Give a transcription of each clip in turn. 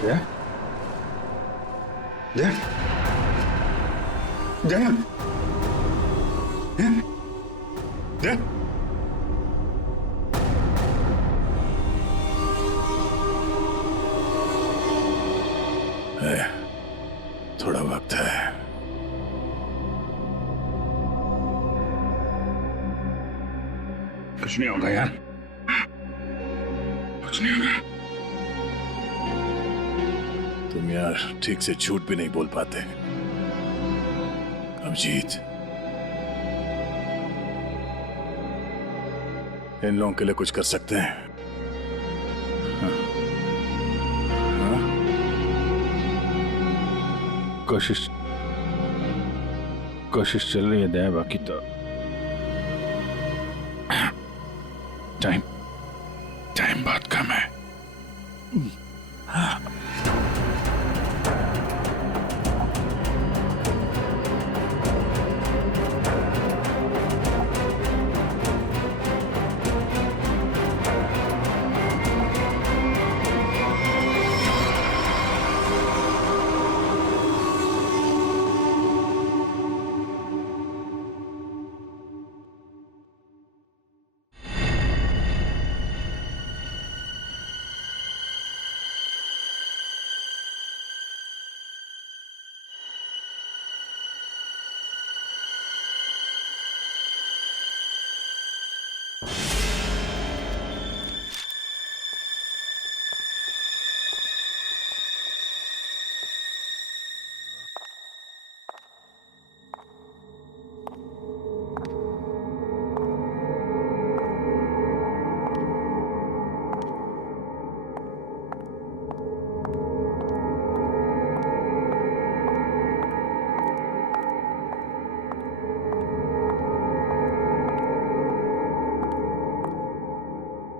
जय जय जय जय है, थोड़ा वक्त है। कुछ नहीं होगा यार, कुछ नहीं होगा। तुम यार ठीक से झूठ भी नहीं बोल पाते। अभिजीत, इन लोगों के लिए कुछ कर सकते हैं? हाँ? हाँ? कोशिश चल रही है दया, बाकी तो टाइम बहुत कम है।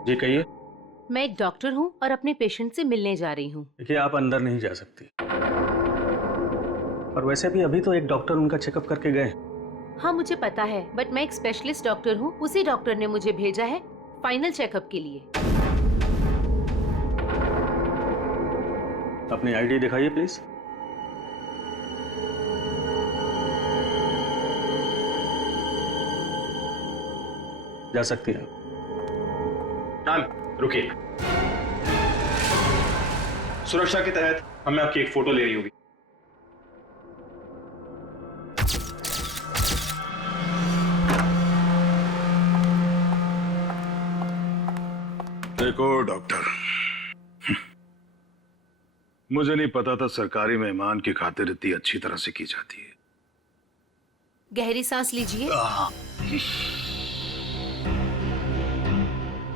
जी कहिए। मैं एक डॉक्टर हूँ और अपने पेशेंट से मिलने जा रही हूँ। देखिए, आप अंदर नहीं जा सकती। और वैसे भी अभी तो एक डॉक्टर उनका चेकअप करके गए। हाँ मुझे पता है, बट मैं एक स्पेशलिस्ट डॉक्टर हूँ। उसी डॉक्टर ने मुझे भेजा है फाइनल चेकअप के लिए। अपनी आईडी दिखाइए प्लीज। जा सकती हैं। मैम रुकिए, सुरक्षा के तहत हमें आपकी एक फोटो लेनी होगी। देखो डॉक्टर, मुझे नहीं पता था सरकारी मेहमान की खातिर इतनी अच्छी तरह से की जाती है। गहरी सांस लीजिए।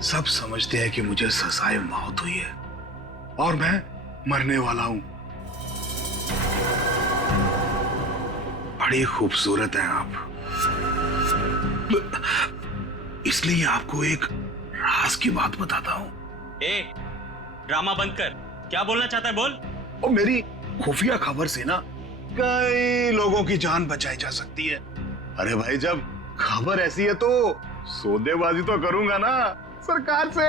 सब समझते हैं कि मुझे सजाए मौत हुई है और मैं मरने वाला हूं। बड़ी खूबसूरत हैं आप, इसलिए आपको एक राज की बात बताता हूं। ड्रामा बंद कर, क्या बोलना चाहता है बोल। और मेरी खुफिया खबर से ना कई लोगों की जान बचाई जा सकती है। अरे भाई, जब खबर ऐसी है तो सौदेबाजी तो करूंगा ना सरकार से।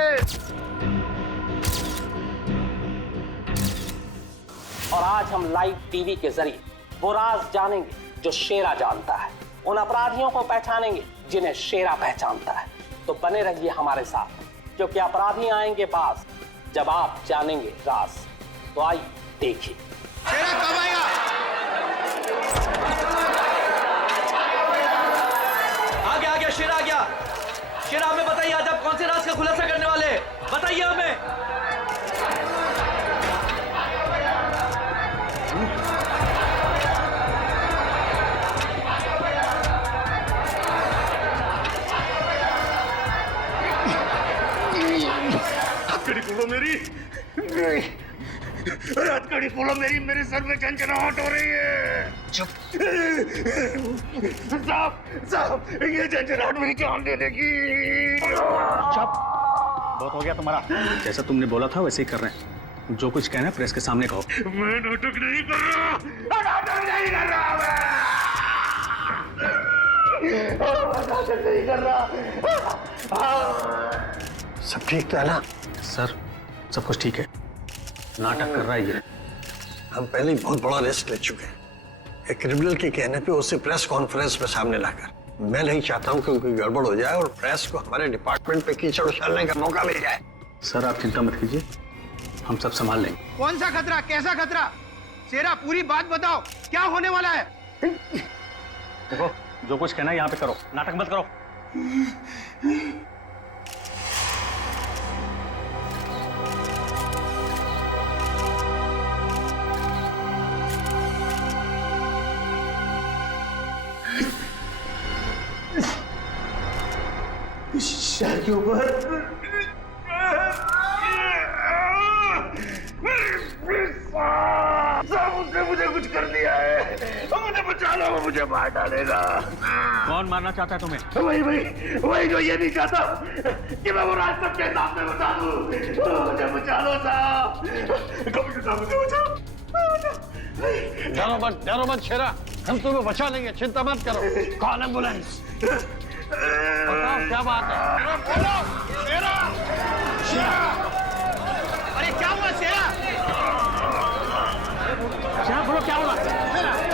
और आज हम लाइव टीवी के जरिए वो राज जानेंगे जो शेरा जानता है, उन अपराधियों को पहचानेंगे जिन्हें शेरा पहचानता है। तो बने रहिए हमारे साथ, क्योंकि अपराधी आएंगे पास जब आप जानेंगे राज। तो आइए देखिए। शेरा कब आएगा? आ गया शेरा आ गया। शेरा, हमें बताइए आज आप कौन से राज का खुलासा करने वाले हैं? बताइए हमें। हथकड़ी खोलो मेरी, हथकड़ी खोलो मेरी, मेरे सर में झंझनाहट हो रही है। चुप साहब, ये झंझनाहट मेरी जान दे देगी। चुप, बहुत हो गया तुम्हारा। जैसा तुमने बोला था वैसे ही कर रहे हैं। जो कुछ कहना है प्रेस के सामने कहो। मैं नाटक नहीं कर रहा, नाटक नहीं कर रहा, मैं नाटक नहीं कर रहा। सब ठीक तो है ना? सर, सब कुछ ठीक है। नाटक कर रहा है ये। हम पहले ही बहुत बड़ा रिस्क ले चुके हैं, एक क्रिमिनल के कहने पे उसे प्रेस कॉन्फ्रेंस में सामने लाकर। मैं नहीं चाहता हूँ कि कोई गड़बड़ हो जाए और प्रेस को हमारे डिपार्टमेंट पे कीचड़ उछालने का मौका मिल जाए। सर आप चिंता मत कीजिए, हम सब संभाल लेंगे। कौन सा खतरा, कैसा खतरा? शेरा पूरी बात बताओ, क्या होने वाला है? देखो जो कुछ कहना है यहाँ पे करो, नाटक मत करो। शहर के ऊपर उसने मुझे कुछ कर दिया है, मुझे बचा लो, वो मुझे मार डालेगा। कौन मारना चाहता है तुम्हें? वही जो ये नहीं चाहता कि मैं वो राज सबके सामने बता दूं। मुझे बचा लो साहब, कभी साहब मुझे बचाओ। डरो मत शेरा, हम तुम्हें बचा लेंगे, चिंता मत करो। Call ambulance. बताओ क्या बात है? अरे क्या हुआ शेरा? शेरा बोलो क्या हुआ? शेरा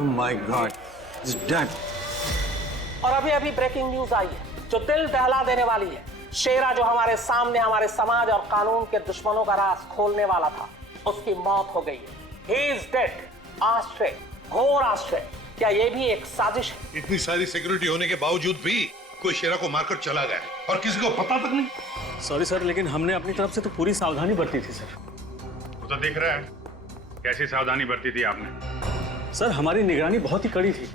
Oh my God, he's dead. और अभी अभी ब्रेकिंग न्यूज आई है जो दिल दहला देने वाली है। शेरा जो हमारे सामने हमारे समाज और कानून के दुश्मनों का राज खोलने वाला था, उसकी मौत हो गई है। He is dead. आश्चर्य, घोर आश्चर्य। क्या ये भी एक साजिश है? इतनी सारी सिक्योरिटी होने के बावजूद भी कोई शेरा को मारकर चला गया और किसी को पता तक नहीं। सॉरी सर, लेकिन हमने अपनी तरफ से तो पूरी सावधानी बरती थी सर। वो तो दिख रहा है कैसी सावधानी बरती थी आपने। सर हमारी निगरानी बहुत ही कड़ी थी,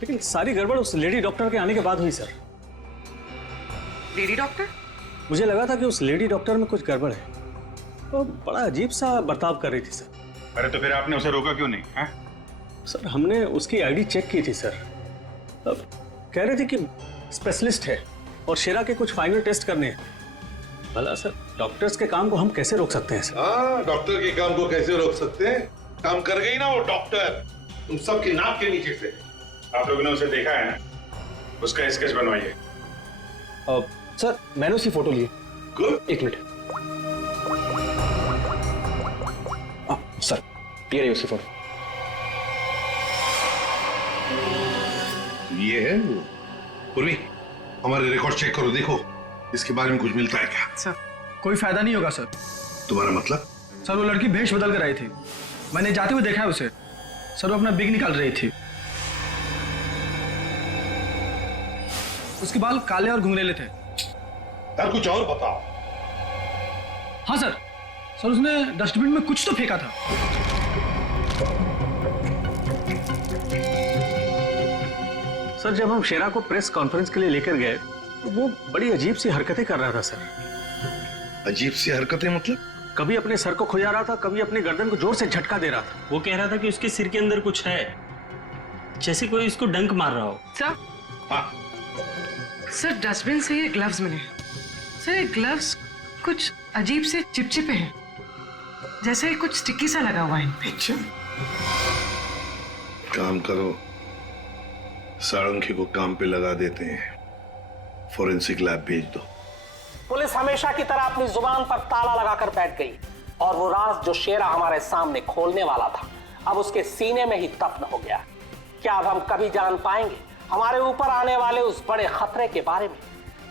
लेकिन सारी गड़बड़ उस लेडी डॉक्टर के आने के बाद हुई सर। Lady doctor? मुझे लगा था कि उस लेडी डॉक्टर में कुछ गड़बड़ है, तो बड़ा अजीब सा बर्ताव कर रही थी सर। अरे तो फिर आपने उसे रोका क्यों नहीं है? सर हमने उसकी आईडी चेक की थी सर, अब कह रहे थे कि स्पेशलिस्ट है और शेरा के कुछ फाइनल टेस्ट करने हैं। भला सर डॉक्टर्स के काम को हम कैसे रोक सकते हैं सर? हाँ, डॉक्टर के काम को कैसे रोक सकते हैं? काम कर गई ना वो डॉक्टर, तुम सबकी नाक के नीचे से। आप लोगों ने उसे देखा है ना, उसका स्केच बनवाइए। सर मैंने उसकी फोटो ली। गुड। एक मिनट सर, ये रही उसकी फोटो। ये है पूर्वी, हमारे रिकॉर्ड चेक करो, देखो इसके बारे में कुछ मिलता है क्या? सर कोई फायदा नहीं होगा सर। तुम्हारा मतलब? सर वो लड़की भेष बदल कर आई थी, मैंने जाते हुए देखा है उसे। सर वो अपना बिग निकाल रही थी, उसके बाल काले और घुंघरेले थे। यार कुछ और बताओ। हाँ सर, सर उसने डस्टबिन में कुछ तो फेंका था। सर जब हम शेरा को प्रेस कॉन्फ्रेंस के लिए लेकर गए तो वो बड़ी अजीब सी हरकतें कर रहा था सर। अजीब सी हरकतें मतलब? कभी अपने सर को खुजा रहा था, कभी अपनी गर्दन को जोर से झटका दे रहा था। वो कह रहा था कि उसके सिर के अंदर कुछ है, जैसे कोई उसको डंक मार रहा हो। सर हाँ, सर डस्टबिन से ये ग्लव्स मिले। सर ये ग्लव्स कुछ अजीब से चिपचिपे हैं, जैसे कुछ स्टिकी सा लगा हुआ है इन पे। काम करो, सारंगी को काम पे लगा देते हैं, फोरेंसिक लैब भेज दो। पुलिस हमेशा की तरह अपनी जुबान पर ताला लगाकर बैठ गई और वो राज जो शेरा हमारे सामने खोलने वाला था अब उसके सीने में ही दफन हो गया। क्या अब हम कभी जान पाएंगे हमारे ऊपर आने वाले उस बड़े खतरे के बारे में?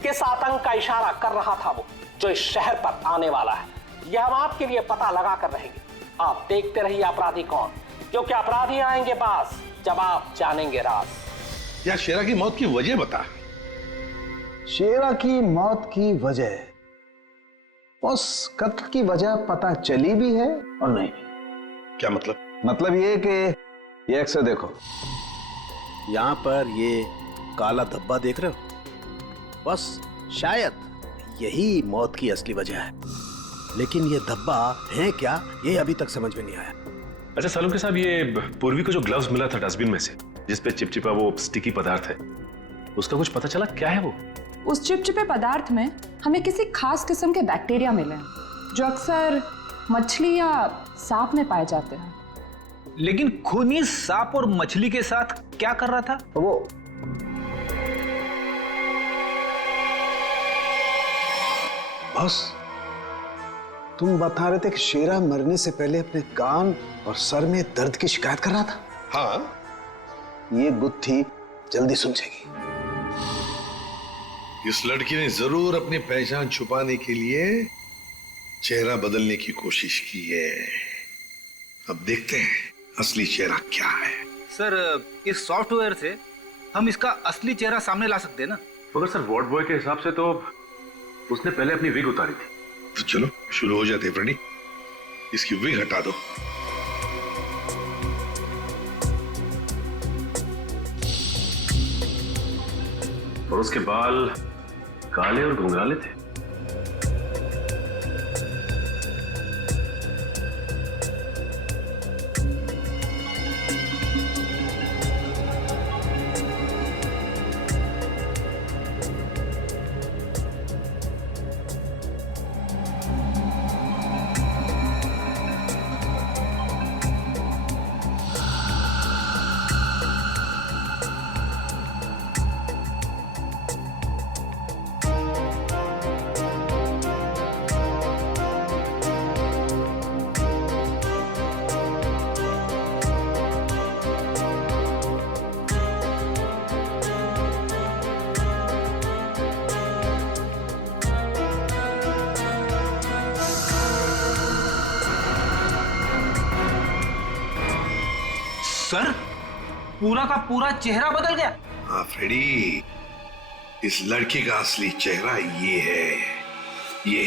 किस आतंक का इशारा कर रहा था वो जो इस शहर पर आने वाला है? यह हम आपके लिए पता लगा कर रहेंगे। आप देखते रहिए अपराधी कौन, क्योंकि अपराधी आएंगे पास जब आप जानेंगे राज। यार शेरा की मौत की वजह बता। शेरा की मौत की वजह, उस कत्ल की वजह पता चली भी है और नहीं भी। क्या मतलब? मतलब ये कि ये अक्सर देखो, यहां पर ये काला धब्बा देख रहे हो, बस शायद यही मौत की असली वजह है, लेकिन ये धब्बा है क्या ये अभी तक समझ में नहीं आया। अच्छा सालुंके साहब, ये पूर्वी को जो ग्लव्स मिला था डस्टबिन में से, जिसपे चिपचिपा वो स्टिकी पदार्थ है, उसका कुछ पता चला क्या है वो? उस चिपचिपे पदार्थ में हमें किसी खास किस्म के बैक्टीरिया मिले हैं जो अक्सर मछली या सांप में पाए जाते हैं। लेकिन खूनी सांप और मछली के साथ क्या कर रहा था वो? बॉस, तुम बता रहे थे कि शेरा मरने से पहले अपने कान और सर में दर्द की शिकायत कर रहा था। हाँ, ये गुत्थी जल्दी सुलझेगी। इस लड़की ने जरूर अपनी पहचान छुपाने के लिए चेहरा बदलने की कोशिश की है। अब देखते हैं असली चेहरा क्या है। सर, इस सॉफ्टवेयर से हम इसका असली चेहरा सामने ला सकते हैं ना? मगर सर, वार्ड बॉय के हिसाब से तो उसने पहले अपनी विग उतारी थी। तो चलो शुरू हो जाते हैं फ्रेंडी, इसकी विग हटा दो। और उसके बाल काले और घुंघराले थे। सर, पूरा का पूरा चेहरा बदल गया। हाँ फ्रेडी, इस लड़की का असली चेहरा ये है, ये।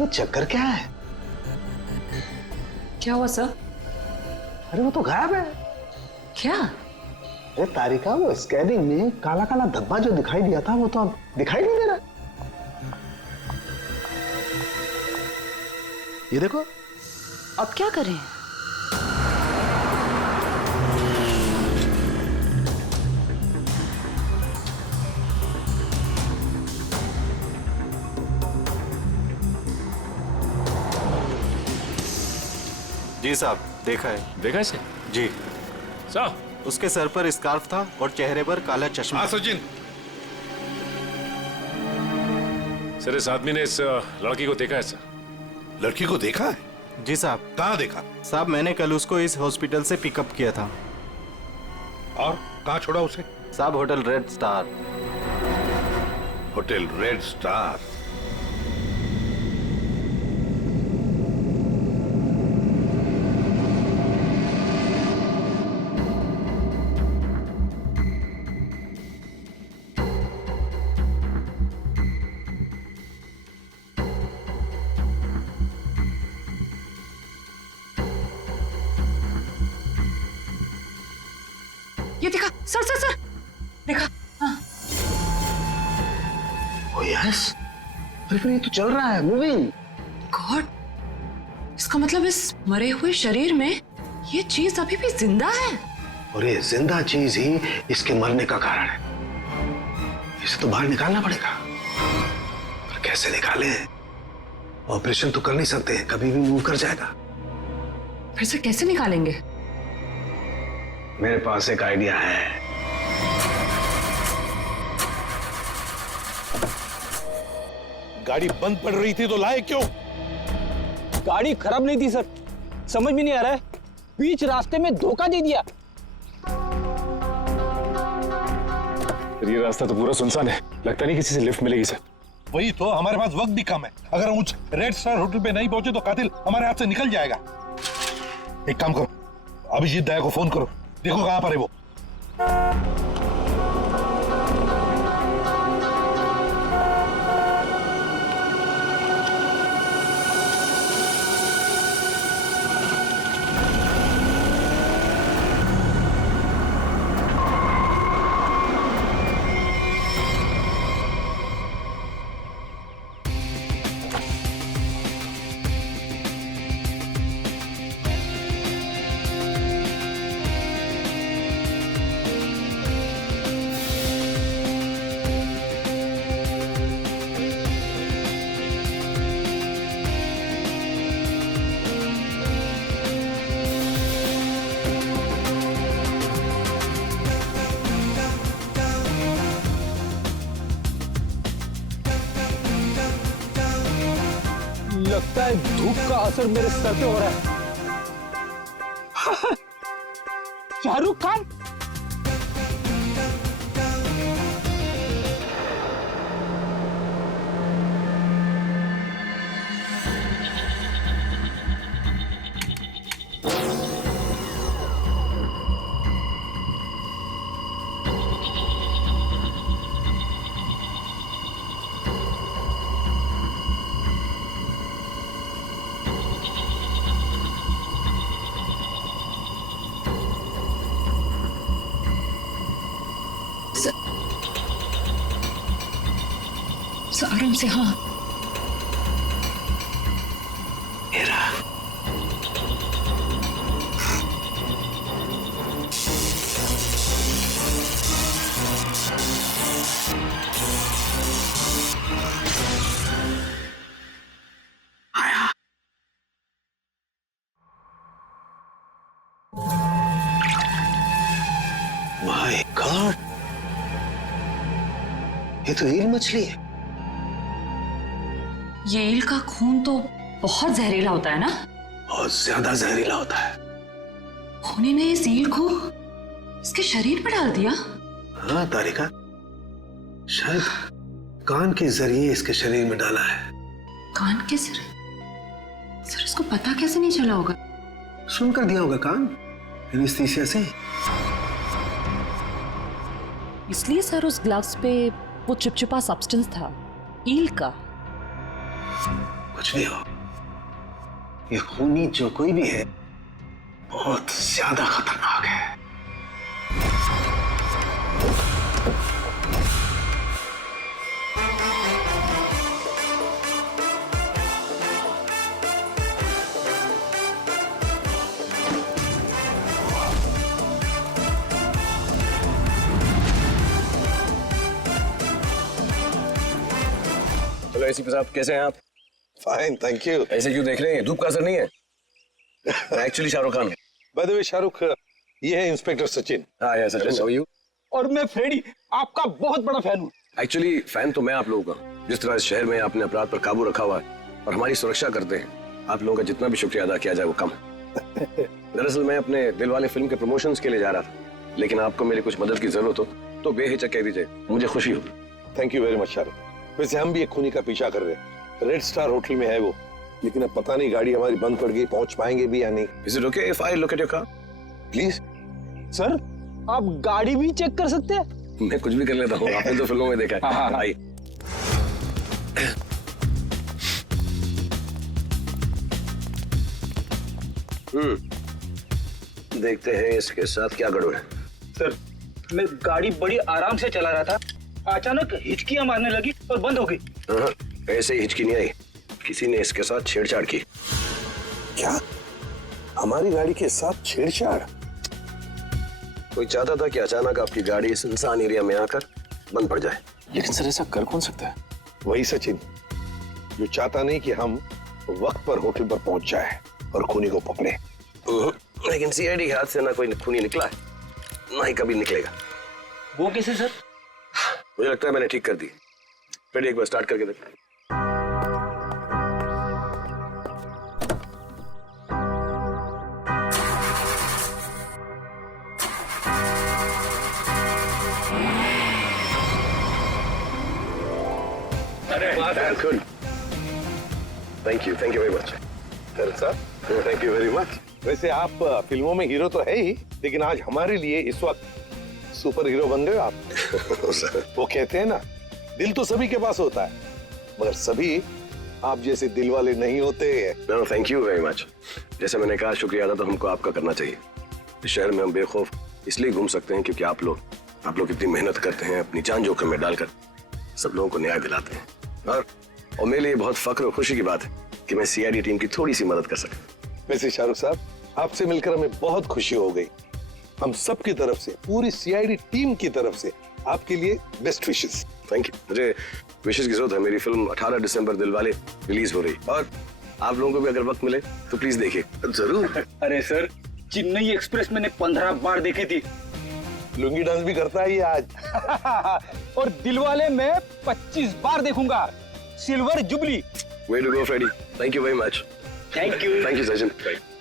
ये चक्कर क्या है? क्या हुआ सर? अरे वो तो गायब है। क्या? अरे तारिका, वो स्कैनिंग में काला काला धब्बा जो दिखाई दिया था वो तो अब दिखाई नहीं दे रहा। ये देखो। अब क्या करें? जी साहब, देखा है। देखा है सर? जी साहब, उसके सर पर स्कार्फ था और चेहरे पर काला चश्मा। हाँ सचिन। सर, इस आदमी ने इस लड़की को देखा है सर। लड़की को देखा है? जी साहब। कहाँ देखा? साहब, मैंने कल उसको इस हॉस्पिटल से पिकअप किया था। और कहाँ छोड़ा उसे? साहब, hotel red star. Hotel red star? ये देखा सर, सर सर, देखा? हाँ। ओ यस, अरे फिर ये तो चल रहा है, मूविंग। गॉड, इसका मतलब इस मरे हुए शरीर में ये चीज अभी भी जिंदा है। और ये जिंदा चीज ही इसके मरने का कारण है। इसे तो बाहर निकालना पड़ेगा। पर कैसे निकाले? ऑपरेशन तो कर नहीं सकते, कभी भी मूव कर जाएगा। फिर से कैसे निकालेंगे? मेरे पास एक आइडिया है। गाड़ी बंद पड़ रही थी तो लाए क्यों? गाड़ी खराब नहीं थी सर, समझ में नहीं आ रहा है, बीच रास्ते में धोखा दे दिया। ये रास्ता तो पूरा सुनसान है, लगता नहीं किसी से लिफ्ट मिलेगी सर। वही तो, हमारे पास वक्त भी कम है। अगर हम उस रेड स्टार होटल पे नहीं पहुंचे तो कातिल हमारे हाथ से निकल जाएगा। एक काम करो, अभिजीत दया को फोन करो, देखो कहां पर है वो। लगता है धूप का असर मेरे सर पे हो रहा है। शाहरुख खान। आराम से। हाँ मेरा आया। माय गॉड, ये तो ईल मछली है। ये ईल का खून तो बहुत जहरीला होता है ना? बहुत ज्यादा जहरीला होता है। खूनी ने इस ईल को इसके शरीर पर डाल दिया। हाँ तारिका, शायद कान के जरिए इसके शरीर में डाला है। कान के जरिए? सर इसको पता कैसे नहीं चला होगा? सुनकर दिया होगा कान, एनेस्थीसिया से। इसलिए सर उस ग्लव्स पे वो चिपचिपा सब्सटेंस था, ईल का। कुछ भी हो, ये खूनी जो कोई भी है बहुत ज्यादा खतरनाक है। चलो एसीपी साहब, कैसे हैं आप? Fine, thank you. ऐसे क्यों देख रहे हैं? धूप का असर नहीं है? Actually Shahrukh Khan. By the way Shahrukh, ये है इंस्पेक्टर सचिन। हाँ यार सचिन, हाउ आर यू? और मैं फ्रेडी, आपका बहुत बड़ा फैन हूँ। एक्चुअली फैन तो मैं आप लोगों का। जिस तरह इस शहर में आपने अपराध पर काबू रखा हुआ है और हमारी सुरक्षा करते हैं, आप लोगों का जितना भी शुक्रिया अदा किया जाए वो कम है। दरअसल मैं अपने दिलवाले फिल्म के प्रमोशंस के लिए जा रहा था, लेकिन आपको मेरी कुछ मदद की जरूरत हो तो बेहिचक कह दीजिए, मुझे खुशी होगी। Thank you very much Shahrukh. वैसे हम भी एक खूनी का पीछा कर रहे हैं, रेड स्टार होटल में है वो, लेकिन अब पता नहीं गाड़ी हमारी बंद पड़ गई, पहुंच पाएंगे भी या नहीं। Is it okay if I look at your car? Please. Sir आप गाड़ी भी चेक कर सकते हैं? मैं कुछ भी कर लेता हूँ, आपने तो फिल्मों में देखा है। आइए। देखते हैं इसके साथ क्या गड़बड़ है। सर मैं गाड़ी बड़ी आराम से चला रहा था, अचानक हिचकियां मारने लगी और बंद हो गई। ऐसे ही हिचकी नहीं आई, किसी ने इसके साथ छेड़छाड़ की। क्या? हमारी गाड़ी के साथ छेड़छाड़? कोई चाहता था कि अचानक आपकी गाड़ी सुनसान एरिया में आकर बंद पड़ जाए। लेकिन सर ऐसा कर कौन सकता है? वही सचिन, जो चाहता नहीं कि हम वक्त पर होटल पर पहुंच जाए और खूनी को पकड़े। लेकिन सीआईडी के हाथ से ना कोई खूनी निकला है, ना ही कभी निकलेगा। वो कैसे सर? मुझे लगता है मैंने ठीक कर दी। फिर एक बार स्टार्ट करके देखते हैं। Good. Thank you very much. Thank you very much. वैसे आप फिल्मों में हीरो तो है ही, लेकिन आज हमारे लिए इस वक्त सुपर हीरो बन गए आप। वो कहते हैं ना, दिल तो सभी के पास होता है, मगर सभी आप जैसे दिल वाले नहीं होते। No, thank you very much. जैसे मैंने कहा, शुक्रिया अदा तो हमको आपका करना चाहिए। इस शहर में हम बेखौफ इसलिए घूम सकते हैं क्योंकि आप लोग इतनी मेहनत करते हैं, अपनी जान जोखिम में डालकर सब लोगों को न्याय दिलाते हैं। और मेरे लिए बहुत फख्र और खुशी की बात है कि मैं सीआईडी टीम की थोड़ी सी मदद कर सका। वैसे शाहरुख साहब, आपसे मिलकर हमें बहुत खुशी हो गई। हम सब की तरफ से, पूरी सीआईडी टीम की तरफ से आपके लिए बेस्ट विशेस। Thank you. मुझे विशेस की जरूरत है। मेरी फिल्म 18 दिसंबर दिलवाले रिलीज हो रही, और आप लोगों को भी अगर वक्त मिले तो प्लीज देखिए। जरूर। अरे सर, चेन्नई एक्सप्रेस मैंने 15 बार देखी थी। लुंगी डांस भी करता है ये आज। और दिलवाले में 25 बार देखूंगा। Silver jubilee Way to go, Freddy. Thank you very much. Thank you. Thank you, Sachin.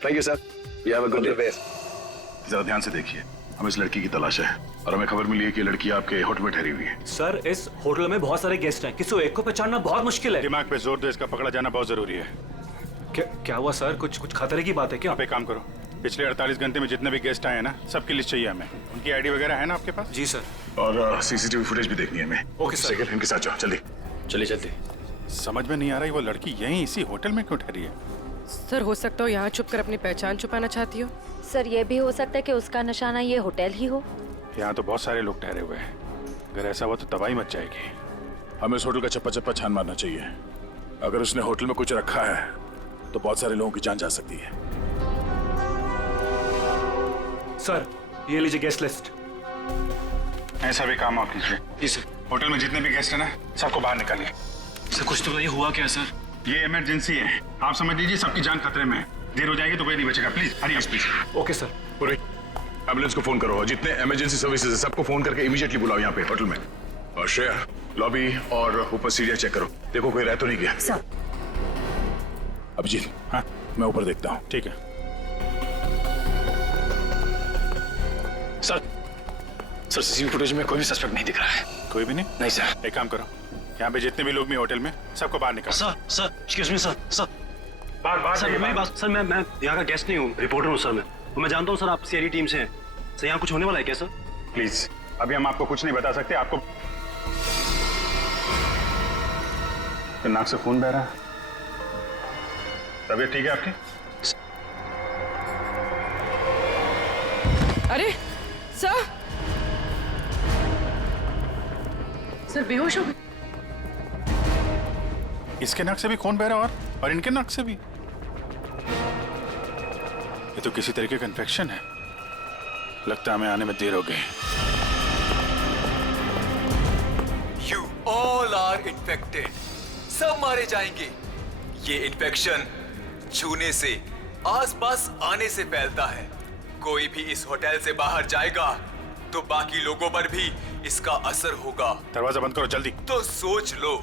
Thank you, sir. You have a good day. जरा ध्यान से देखिए, हमें इस लड़की की तलाश है और हमें खबर मिली है कि लड़की आपके होटल में ठहरी हुई है। सर, इस होटल में बहुत सारे गेस्ट हैं, किसी एक को पहचानना बहुत मुश्किल है। दिमाग पे जोर दो, इसका पकड़ा जाना बहुत जरूरी है। क्या हुआ सर? कुछ खतरे की बात है क्या? आप एक काम करो, पिछले 48 घंटे में जितने भी गेस्ट आए हैं ना, सबकी लिस्ट चाहिए हमें। उनकी आईडी वगैरह है ना आपके पास? जी सर। और सीसीटीवी फुटेज भी देखनी है हमें। Okay sir. इनके साथ जाओ, जल्दी। चलिए जल्दी। समझ में नहीं आ रही वो लड़की यहीं इसी होटल में क्यों ठहरी है? सर हो सकता हो यहाँ छुप कर अपनी पहचान छुपाना चाहती हो। सर ये भी हो सकता है कि उसका निशाना ये होटल ही हो। यहाँ तो बहुत सारे लोग ठहरे हुए हैं, अगर ऐसा हुआ तो तबाही मच जाएगी। हमें इस होटल का चप्पा चप्पा छान मारना चाहिए। अगर उसने होटल में कुछ रखा है तो बहुत सारे लोगों की जान जा सकती है। सर ये लीजिए गेस्ट लिस्ट। ऐसा भी काम आप कीजिए। जी सर। होटल में जितने भी गेस्ट हैं ना, सबको बाहर निकालिए। सर कुछ तो ये हुआ क्या सर? ये इमरजेंसी है, आप समझ लीजिए सबकी जान खतरे में है। देर हो जाएगी तो कोई नहीं बचेगा। Please hurry up please. Okay sir. पूरे एम्बुलेंस को फोन करो और जितने इमरजेंसी सर्विसेज है सबको फोन करके इमीडिएटली बुलाओ यहाँ पे होटल में। और श्रेया, लॉबी और ऊपर सीढ़ियाँ चेक करो, देखो कोई रह तो नहीं गया। सर। अभिजीत, हाँ मैं ऊपर देखता हूँ। ठीक है सर। सर सीसीटीवी फुटेज में कोई भी सस्पेक्ट नहीं दिख रहा है। कोई भी नहीं? नहीं सर। एक काम करो, यहाँ पे जितने भी लोग भी होटल में, सबको बाहर निकालो। Sir excuse me sir. बाहर सर मेरी बात। सर मैं यहाँ का गेस्ट नहीं हूँ, रिपोर्टर हूँ सर। मैं जानता हूँ सर आप सीआईडी टीम से हैं। सर यहाँ कुछ होने वाला है क्या सर? प्लीज अभी हम आपको कुछ नहीं बता सकते। आपको तो नाक से खून बह रहा है। तबीयत ठीक है आपकी? अरे सर बेहोश हो गए। इसके नाक से भी खून बह रहा और इनके नाक से भी। ये तो किसी तरीके का इन्फेक्शन है। लगता है हमें आने में देर हो गई। You all are infected. सब मारे जाएंगे। ये इन्फेक्शन छूने से, आसपास आने से फैलता है। कोई भी इस होटल से बाहर जाएगा तो बाकी लोगों पर भी इसका असर होगा। दरवाजा बंद करो जल्दी। तो सोच लो।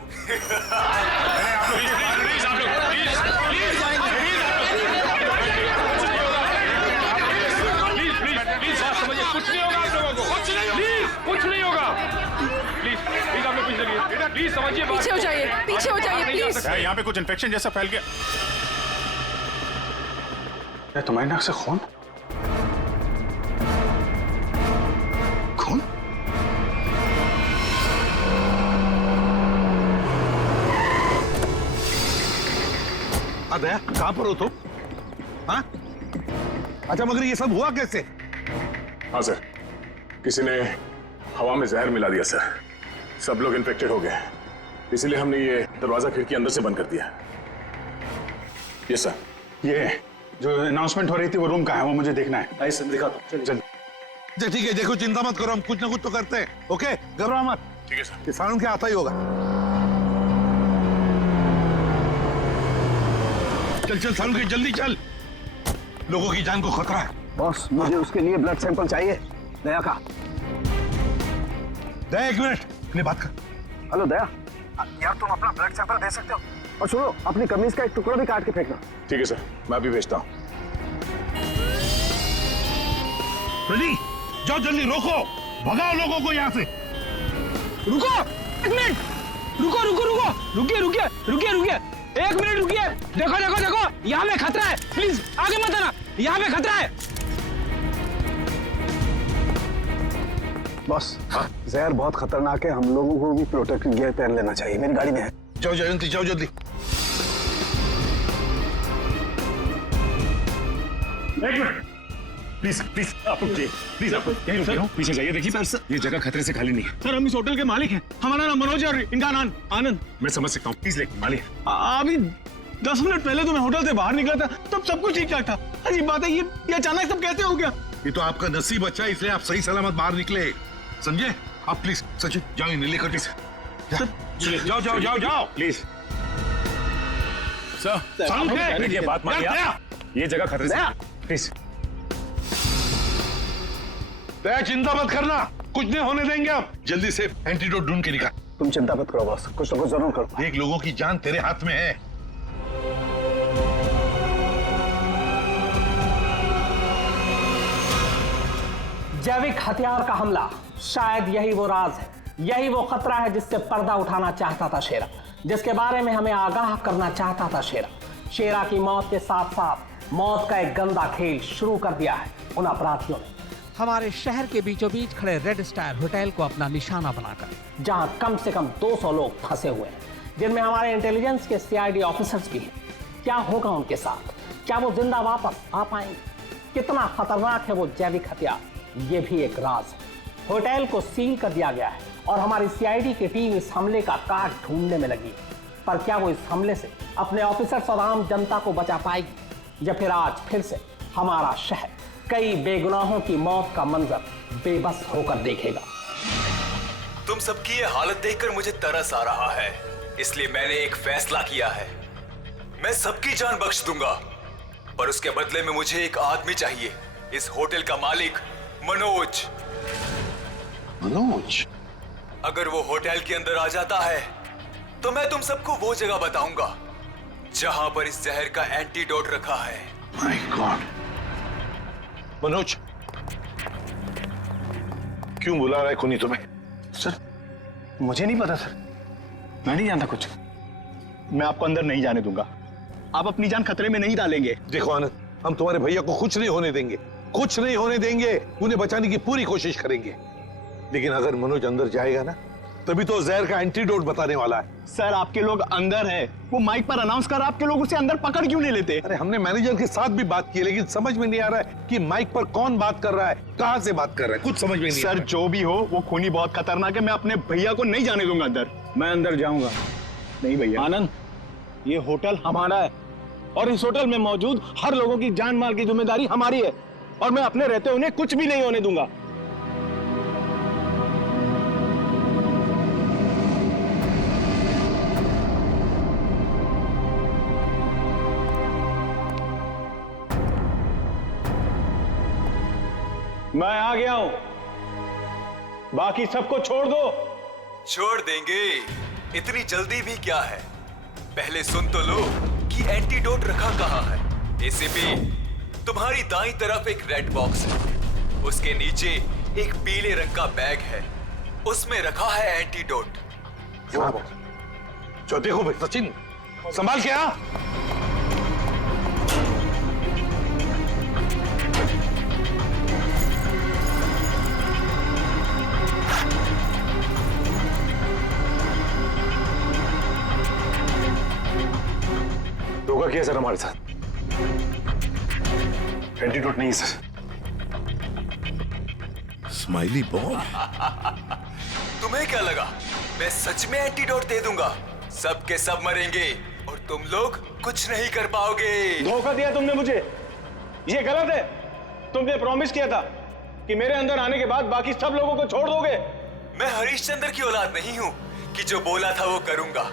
कुछ नहीं होगा आप लोगों को। कुछ नहीं होगा। प्लीज आप लोग पीछे लगिए। प्लीज समझिए बात। पीछे हो जाइए, पीछे हो जाइए प्लीज। यहाँ पे कुछ इन्फेक्शन जैसा फैल गया। तुम्हारी नाक से खून? खून? दया कहाँ पर हो तुम? हाँ? अच्छा मगर ये सब हुआ कैसे? हाँ सर, किसी ने हवा में जहर मिला दिया सर। सब लोग इन्फेक्टेड हो गए, इसीलिए हमने ये दरवाजा खिड़की अंदर से बंद कर दिया। ये सर। ये जो अनाउंसमेंट हो रही थी वो रूम कहाँ है, वो मुझे देखना है। आइए सर दिखा दो। जल्दी। ठीक है, देखो चिंता मत करो, हम कुछ ना कुछ तो करते हैं। ओके घबराओ मत। ठीक है सर। किसानों के आता ही होगा। चल सालू के जल्दी चल, लोगों की जान को खतरा है। बॉस मुझे उसके लिए ब्लड सैंपल चाहिए, दया का। दया एक मिनट, अपनी बात कर। हेलो दया, यार तुम अपना ब्लड सैंपल दे सकते हो? और सुनो, अपनी कमीज का एक टुकड़ा भी काट के फेंकना। ठीक है सर, मैं अभी भेजता हूँ। रेडी, जाओ जल्दी, रोको, भगाओ लोगों को यहाँ से। रुको एक मिनट, रुकिए, एक मिनट रुकिए। देखो यहाँ पे खतरा है, प्लीज आगे मत आना, यहाँ पे खतरा है। बॉस जहर बहुत खतरनाक है, हम लोगों को भी प्रोटेक्टिव गियर पहन लेना चाहिए। मेरी गाड़ी में है। जाओ जयंती, जाओ जल्दी। एक मिनट प्लीज आप प्लीज आप यहीं रुकिए। पीछे जाइए, देखिए ये जगह खतरे से खाली नहीं है। सर हम इस होटल के मालिक हैं, हमारा नाम मनोज है और इनका नाम आनंद। मैं समझ सकता हूँ, प्लीज लेकिन मालिक अभी 10 मिनट पहले तो मैं होटल से बाहर निकला था, तब सब कुछ ठीक ठाक था। अजीब बात है, ये अचानक सब कैसे हो गया? ये तो आपका नसीब अच्छा है, इसलिए आप सही सलामत बाहर निकले, समझे? आप प्लीज सचिन जाओ, नीले कटी से जाओ प्लीज। सर ये बात मानिए, ये जगह खतरे से प्लीज। दया चिंता मत करना, कुछ नहीं होने देंगे। आप जल्दी से एंटीडोट ढूंढ के निकाल। तुम चिंता मत करो बॉस, कुछ ना कुछ जरूर करो। एक लोगों की जान तेरे हाथ में है, जैविक हथियार का हमला, शायद यही वो राज है, यही वो खतरा है जिससे पर्दा उठाना चाहता था शेरा, जिसके बारे में हमें आगाह करना चाहता था शेरा। शेरा की मौत के साथ साथ मौत का एक गंदा खेल शुरू कर दिया है उन अपराधियों ने। हमारे शहर के बीचों बीच खड़े रेड स्टार होटल को अपना निशाना बनाकर, जहां कम से कम 200 लोग फंसे हुए हैं, जिनमें हमारे इंटेलिजेंस के सीआईडी ऑफिसर्स भी हैं। क्या होगा उनके साथ? क्या वो जिंदा वापस आ पाएंगे? कितना खतरनाक है वो जैविक हथियार, ये भी एक राज है। होटल को सील कर दिया गया है और हमारी सीआईडी की टीम इस हमले का काट ढूंढने में लगी है। पर क्या वो इस हमले से अपने ऑफिसर्स और आम जनता को बचा पाएगी, या फिर आज फिर से हमारा शहर कई बेगुनाहों की मौत का मंजर बेबस होकर देखेगा? तुम सबकी ये हालत देखकर मुझे तरस आ रहा है, इसलिए मैंने एक फैसला किया है। मैं सबकी जान बख्श दूंगा, पर उसके बदले में मुझे एक आदमी चाहिए, इस होटल का मालिक मनोज। मनोज? अगर वो होटल के अंदर आ जाता है तो मैं तुम सबको वो जगह बताऊंगा जहां पर इस जहर का एंटीडोट रखा है। My God. मनोज, क्यों बुला रहा है खूनी तुम्हें? सर, मुझे नहीं पता सर, मैं नहीं जानता कुछ। मैं आपको अंदर नहीं जाने दूंगा। आप अपनी जान खतरे में नहीं डालेंगे। देखो आनंद, हम तुम्हारे भैया को कुछ नहीं होने देंगे, कुछ नहीं होने देंगे। उन्हें बचाने की पूरी कोशिश करेंगे, लेकिन अगर मनोज अंदर जाएगा ना, तभी तो जहर का एंटीडोट बताने वाला है। सर, आपके लोग अंदर है, वो माइक पर अनाउंस कर, आपके लोग उसे अंदर पकड़ क्यों नहीं लेते? अरे हमने मैनेजर के साथ भी बात की, लेकिन समझ में नहीं आ रहा है कि माइक पर कौन बात कर रहा है, कहां से बात कर रहा है, कुछ समझ में नहीं आ रहा है। सर, जो भी हो, वो खूनी बहुत खतरनाक है। मैं अपने भैया को नहीं जाने दूंगा अंदर। मैं अंदर जाऊंगा। नहीं भैया। आनंद, ये होटल हमारा है और इस होटल में मौजूद हर लोगों की जान माल की जिम्मेदारी हमारी है, और मैं अपने रहते उन्हें कुछ भी नहीं होने दूंगा। मैं आ गया हूं, बाकी सबको छोड़ दो। छोड़ देंगे, इतनी जल्दी भी क्या है? पहले सुन तो लो कि एंटीडोट रखा कहां है। एसीपी, तुम्हारी दाईं तरफ एक रेड बॉक्स है, उसके नीचे एक पीले रंग का बैग है, उसमें रखा है एंटीडोट। जो देखो भाई सचिन, संभाल के आ। धोखा किया सर हमारे साथ। एंटीडोट नहीं सर। Smiley bomb? तुम्हें क्या लगा मैं सच में एंटीडोट दे दूंगा? सब के सब मरेंगे और तुम लोग कुछ नहीं कर पाओगे। धोखा दिया तुमने मुझे, ये गलत है। तुमने प्रॉमिस किया था कि मेरे अंदर आने के बाद बाकी सब लोगों को छोड़ दोगे। मैं हरीशचंद्र की औलाद नहीं हूं कि जो बोला था वो करूंगा।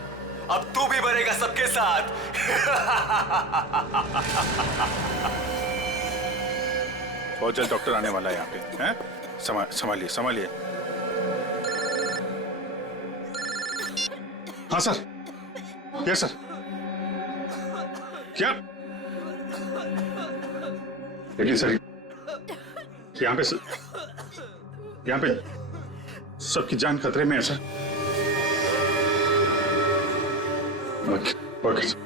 अब तू भी मरेगा सबके साथ। बहुत जल्द डॉक्टर आने वाला है यहाँ पे, हैं? संभालिए संभालिए। हाँ सर। Yes sir. क्या? लेकिन सर यहाँ पे सबकी जान खतरे में है सर। Okay sir.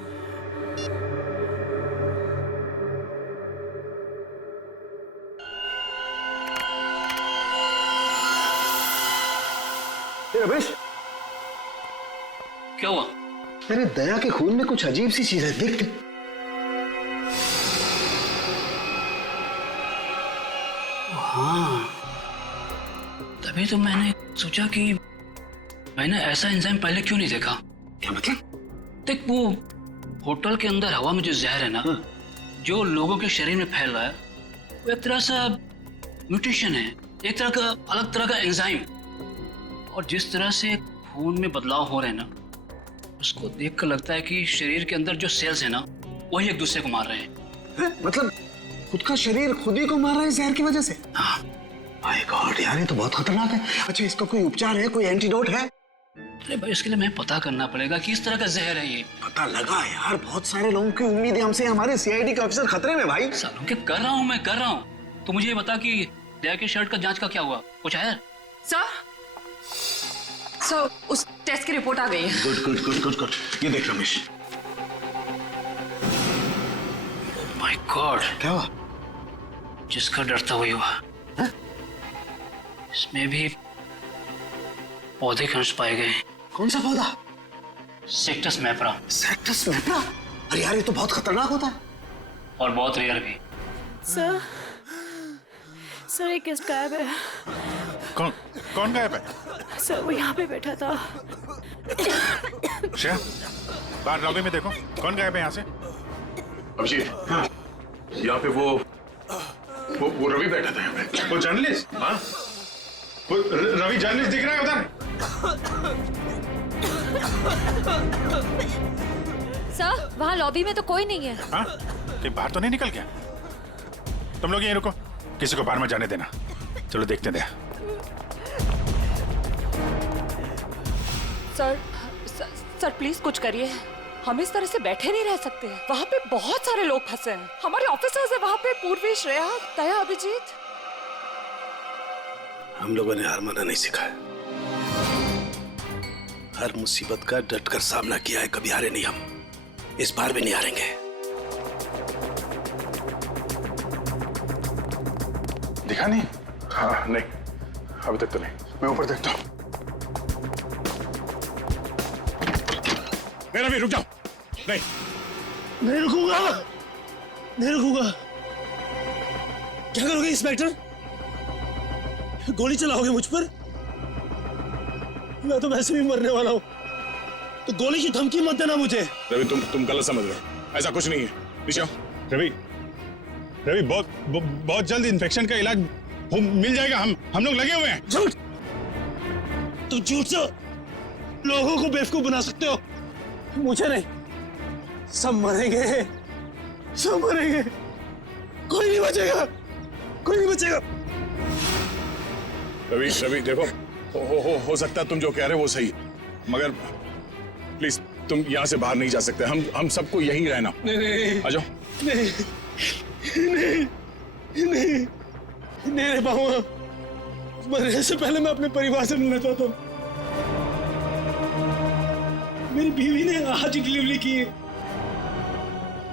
रमेश, क्या हुआ? अरे दया के खून में कुछ अजीब सी चीज है, देख। हाँ, तभी तो मैंने सोचा कि मैंने ऐसा एंजाइम पहले क्यों नहीं देखा। क्या मतलब? देख, वो होटल के अंदर हवा में जो जहर है ना, जो लोगों के शरीर में फैल रहा है, वो एक तरह सा म्यूटेशन है, एक तरह का अलग तरह का एंजाइम। और जिस तरह से खून में बदलाव हो रहे हैं ना, उसको देखकर लगता है कि शरीर के अंदर जो सेल्स है ना, वही एक दूसरे को मार रहे हैं। मतलब खुद का शरीर खुद ही को मार रहा है जहर की वजह से? हाँ। माय गॉड यार, ये तो बहुत खतरनाक है। अच्छा, इसका कोई उपचार है, कोई एंटीडोट है? अरे भाई, इसके लिए मैं पता करना पड़ेगा कि इस तरह का जहर है ये। पता लगा यार, बहुत सारे लोगों की उम्मीद है हमसे, हमारे सीआईडी के ऑफिसर खतरे में भाई। सालों के कर रहा हूँ। तो मुझे ये बता कि दया की शर्ट का जांच का क्या हुआ? कुछ आया? सर उस टेस्ट की रिपोर्ट आ गई है। Good good good good good. ये देख रमेश। माय गॉड, क्या हुआ? जिसका डर था वही हुआ। इसमें भी पौधे के अंश पाए गए। कौन सा पौधा? सेक्टस मैप्रा। सेक्टस मैप्रा? अरे यार, ये तो बहुत खतरनाक होता है और बहुत रेयर भी। सर एक गेस्ट गायब है। कौन गायब है? सर वो यहाँ पे बैठा था। श्रेया, बाहर लॉबी में देखो, कौन गायब है यहाँ से? अभिजीत, हाँ, यहाँ पे वो रवि बैठा था यहाँ पे। वो जर्नलिस्ट? हाँ, वो रवि जर्नलिस्ट दिख रहा है उधर। सर वहाँ लॉबी में तो कोई नहीं है। हाँ, कहीं बाहर तो नहीं निकल गया? तुम लोग यहीं रुको, किसी को बाहर में जाने देना। चलो देखते हैं। सर प्लीज कुछ करिए। हम इस तरह से बैठे नहीं रह सकते। वहाँ पे बहुत सारे लोग फंसे हैं। हमारे ऑफिसर्स हैं वहाँ पे, पूर्वी, श्रेया, दया, अभिजीत। हम लोगों ने हार माना नहीं सीखा है। हर मुसीबत का डटकर सामना किया है, कभी हारे नहीं हम। इस बार भी नहीं हारेंगे। दिखा नहीं? हाँ नहीं, अभी तक तो नहीं। मैं ऊपर देखता हूँ। मेरा भी रुक जाओ। नहीं, नहीं रुकूंगा, नहीं रुकूंगा। क्या करोगे इंस्पेक्टर? गोली चलाओगे मुझ पर? मैं तो वैसे भी मरने वाला हूँ, तो गोली की धमकी मत देना मुझे। रवि, तुम गलत समझ रहे हो। ऐसा कुछ नहीं है। नीचे आओ। रवि, बहुत जल्द इन्फेक्शन का इलाज मिल जाएगा। हम लोग लगे हुए हैं। झूठ! तुम झूठ से लोगों को बेवकूफ बना सकते हो, मुझे नहीं। सब मरेंगे, सब मरेंगे, कोई नहीं बचेगा, कोई नहीं बचेगा। रवि देखो, हो सकता है तुम जो कह रहे हो वो सही, मगर प्लीज तुम यहाँ से बाहर नहीं जा सकते। हम सबको यहीं रहना। नहीं, आ जाओ। नहीं, नहीं, नहीं, नहीं रह पाऊंगा। मरने से पहले मैं अपने परिवार से मिलना चाहता हूँ। मेरी बीवी ने आज डिलीवरी की है।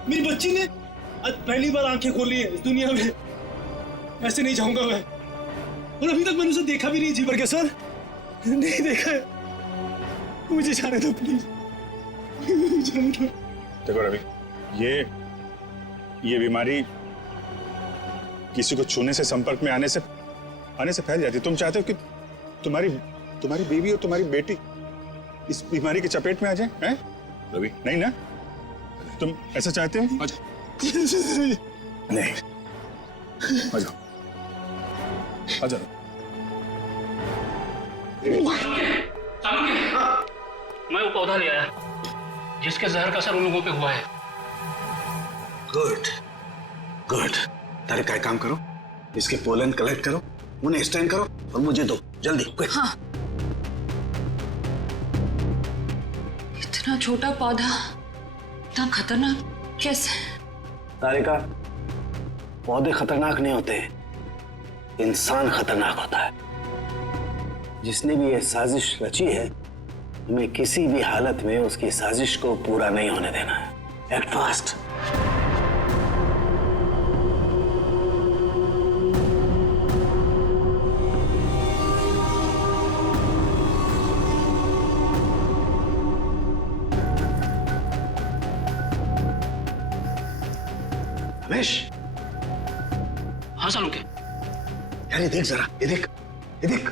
मेरी बच्ची ने आज पहली बार आंखें खोली है इस दुनिया में। ऐसे नहीं जाऊंगा मैं, और अभी तक मैंने उसे देखा भी नहीं जी भर के। सर नहीं देखा है, मुझे जाने दो प्लीज, जाने दो। देखो रवि, ये बीमारी किसी को छूने से, संपर्क में आने से फैल जाती है। तुम चाहते हो कि तुम्हारी बीवी और तुम्हारी बेटी इस बीमारी की चपेट में आ जाए? हैं? रवि, नहीं ना? तुम ऐसा चाहते हो? नहीं, आ जाओ, आ जाओ। मैं वो पौधा ले आया जिसके जहर का असर उन लोगों पे हुआ है। Good good. तारे का काम करो, इसके पोलन कलेक्ट करो, उन्हें स्टैंड करो और मुझे दो जल्दी। हाँ। इतना छोटा पौधा इतना खतरनाक कैसे? तारिका, पौधे खतरनाक नहीं होते, इंसान खतरनाक होता है। जिसने भी ये साजिश रची है, हमें किसी भी हालत में उसकी साजिश को पूरा नहीं होने देना है। Act fast. रमेश। हाँ सालुंके। यार ये देख जरा, ये देख, ये देख।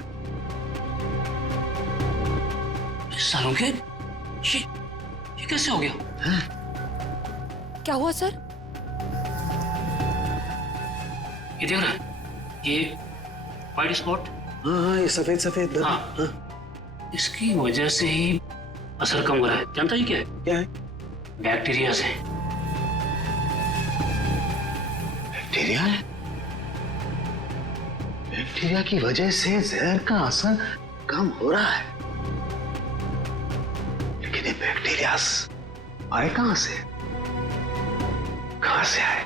सालुंके, ये कैसे हो गया? क्या हुआ सर? ये देख रहा है, ये वाइट स्पॉट। हाँ, ये सफेद सफेद। हाँ, इसकी वजह से ही असर कम हो रहा है। जानता ही क्या है? क्या है? बैक्टीरिया से। बैक्टीरिया है? बैक्टीरिया की वजह से जहर का असर कम हो रहा है, लेकिन ये बैक्टीरिया आए कहां से? कहां से आए?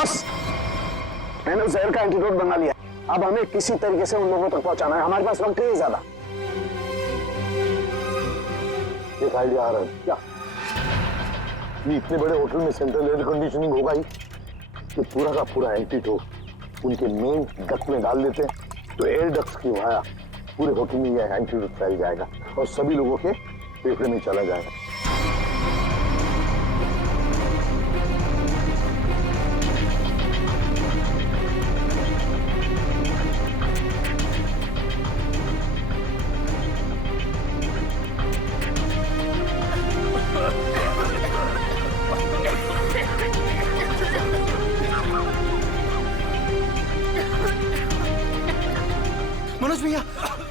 बॉस, मैंने उस जहर का एंटीडोट बना लिया। अब हमें किसी तरीके से उन लोगों तक पहुंचाना है, हमारे पास वक्त नहीं है ज्यादा। एक आइडिया आ रहा है। क्या? ये इतने बड़े होटल में सेंट्रल एयर कंडीशनिंग होगा ही, कि पूरा का पूरा एंटीडोट उनके मेन डक्ट में डाल देते हैं, तो एयर डक्ट की वाया पूरे होटल में यह एंटीडोट फैल जाएगा और सभी लोगों के फेफड़े में चला जाएगा।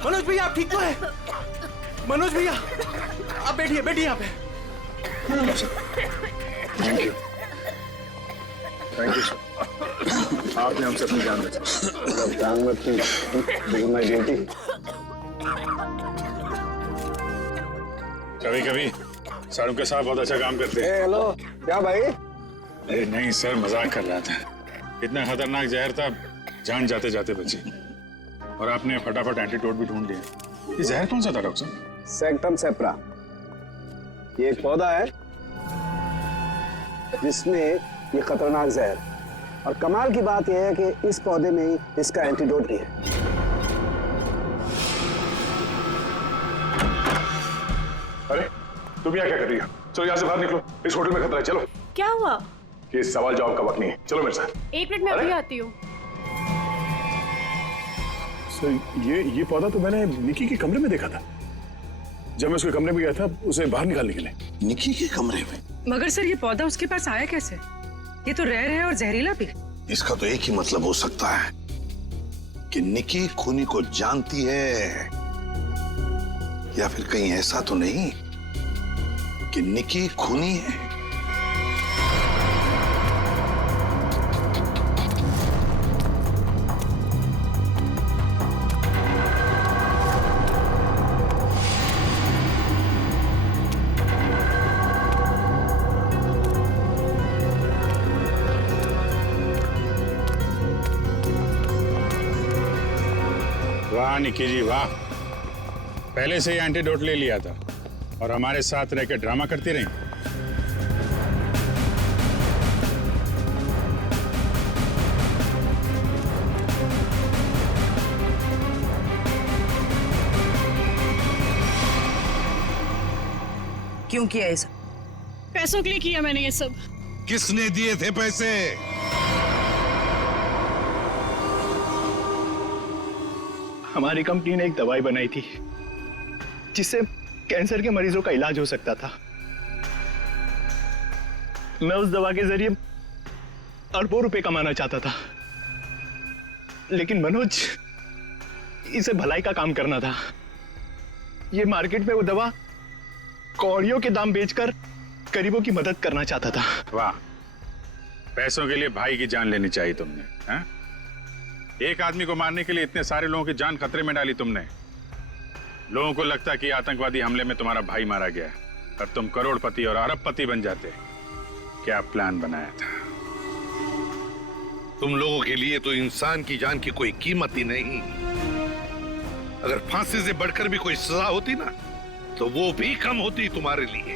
मनोज भैया आप ठीक तो है? मनोज भैया आप बैठिए बैठिए यहाँ पे। Thank you, thank you sir, आपने हमसे अपनी जान बचाई। जान मत की, माय ड्यूटी। कभी कभी सारू के साथ बहुत अच्छा काम करते हैं। हेलो, क्या भाई? अरे नहीं सर, मजाक कर रहा था। इतना खतरनाक जहर था, जान जाते जाते बची। और आपने फटाफट एंटीडोट भी ढूंढ लिया। ये जहर कौन सा था डॉक्टर साहब? सेक्टम सेप्रा। ये एक पौधा है जिसमें ये खतरनाक जहर, और कमाल की बात यह है कि इस पौधे में ही इसका एंटीडोट भी है। अरे तुम यहाँ क्या कर रही हो? चलो यहाँ से बाहर निकलो, इस होटल में खतरा है। चलो। क्या हुआ? ये सवाल जवाब का वक्त नहीं है, चलो मेरे साथ। 1 मिनट में अभी आती हूँ। ये पौधा तो मैंने निकी के कमरे में देखा था। जब मैं उसके कमरे में गया था उसे बाहर निकालने के लिए। निकी के कमरे में? मगर सर ये पौधा उसके पास आया कैसे? ये तो रेयर है और जहरीला भी। इसका तो एक ही मतलब हो सकता है कि निकी खूनी को जानती है, या फिर कहीं ऐसा तो नहीं कि निकी खूनी है। वाह निकी जी वाह, पहले से ही एंटीडोट ले लिया था और हमारे साथ रहकर ड्रामा करती रही। क्यों किया ये सब? पैसों के लिए किया मैंने ये सब। किसने दिए थे पैसे? हमारी कंपनी ने एक दवाई बनाई थी जिससे कैंसर के मरीजों का इलाज हो सकता था। मैं उस दवा के जरिए अरबों रुपए कमाना चाहता था, लेकिन मनोज इसे भलाई का काम करना था। ये मार्केट में वो दवा कौड़ियों के दाम बेचकर गरीबों की मदद करना चाहता था। वाह, पैसों के लिए भाई की जान लेनी चाहिए तुमने, हैं? एक आदमी को मारने के लिए इतने सारे लोगों की जान खतरे में डाली तुमने। लोगों को लगता कि आतंकवादी हमले में तुम्हारा भाई मारा गया और तुम करोड़पति और अरबपति बन जाते। क्या प्लान बनाया था? तुम लोगों के लिए तो इंसान की जान की कोई कीमत ही नहीं। अगर फांसी से बढ़कर भी कोई सजा होती ना, तो वो भी कम होती तुम्हारे लिए।